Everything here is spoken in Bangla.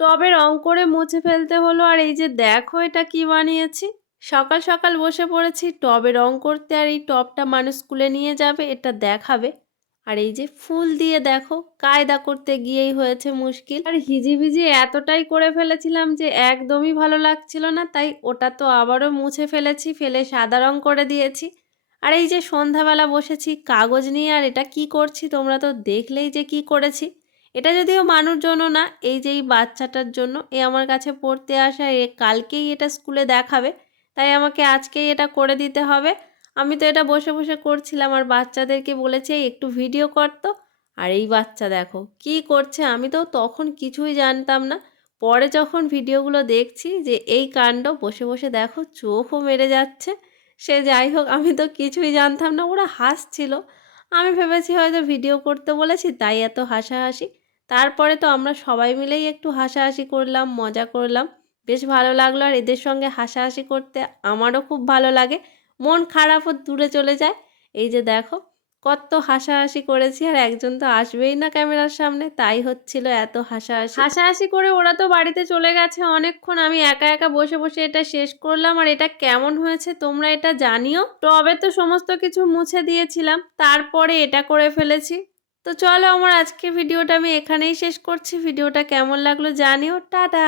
টবে রং করে মুছে ফেলতে হলো। আর এই যে দেখো এটা কি বানিয়েছি। সকাল সকাল বসে পড়েছি টবে রং করতে, আর এই টবটা মানুষ স্কুলে নিয়ে যাবে, এটা দেখাবে। আর এই যে ফুল দিয়ে দেখো কায়দা করতে গিয়েই হয়েছে মুশকিল। আর হিজিবিজি এতটাই করে ফেলেছিলাম যে একদমই ভালো লাগছিল না, তাই ওটা তো আবারও মুছে ফেলেছি, ফেলে সাদা রং করে দিয়েছি। আর এই যে সন্ধ্যাবেলা বসেছি কাগজ নিয়ে, আর এটা কি করছি তোমরা তো দেখলেই যে কি করেছি। এটা যদিও মানুষ জন্য না, এই যে এই বাচ্চাটার জন্য। এ আমার কাছে পড়তে আসা, এ কালকেই এটা স্কুলে দেখাবে, তাই আমাকে আজকেই এটা করে দিতে হবে। আমি তো এটা বসে বসে করছিলাম, আর বাচ্চাদেরকে বলেছে একটু ভিডিও করতো। আর এই বাচ্চা দেখো কি করছে, আমি তো তখন কিছুই জানতাম না। পরে যখন ভিডিওগুলো দেখছি যে এই কাণ্ড, বসে বসে দেখো চোখও মেরে যাচ্ছে। সে যাই হোক, আমি তো কিছুই জানতাম না, ওরা হাসছিল। আমি ভেবেছি হয়তো ভিডিও করতে বলেছি তাই এত হাসাহাসি। তারপরে তো আমরা সবাই মিলেই একটু হাসাহাসি করলাম, মজা করলাম, বেশ ভালো লাগলো। আর এদের সঙ্গে হাসাহাসি করতে আমারও খুব ভালো লাগে, মন খারাপও দূরে চলে যায়। এই যে দেখো কত হাসাহাসি করেছি, আর একজন তো আসবেই না ক্যামেরার সামনে, তাই হচ্ছিল এত হাসাহাসি। হাসাহাসি করে ওরা তো বাড়িতে চলে গেছে অনেকক্ষণ, আমি একা একা বসে বসে এটা শেষ করলাম। আর এটা কেমন হয়েছে তোমরা এটা জানিও। টবে তো সমস্ত কিছু মুছে দিয়েছিলাম, তারপরে এটা করে ফেলেছি। তো চলো আমার আজকের ভিডিওটা আমি এখানেই শেষ করছি। ভিডিওটা কেমন লাগলো জানিও। টাটা।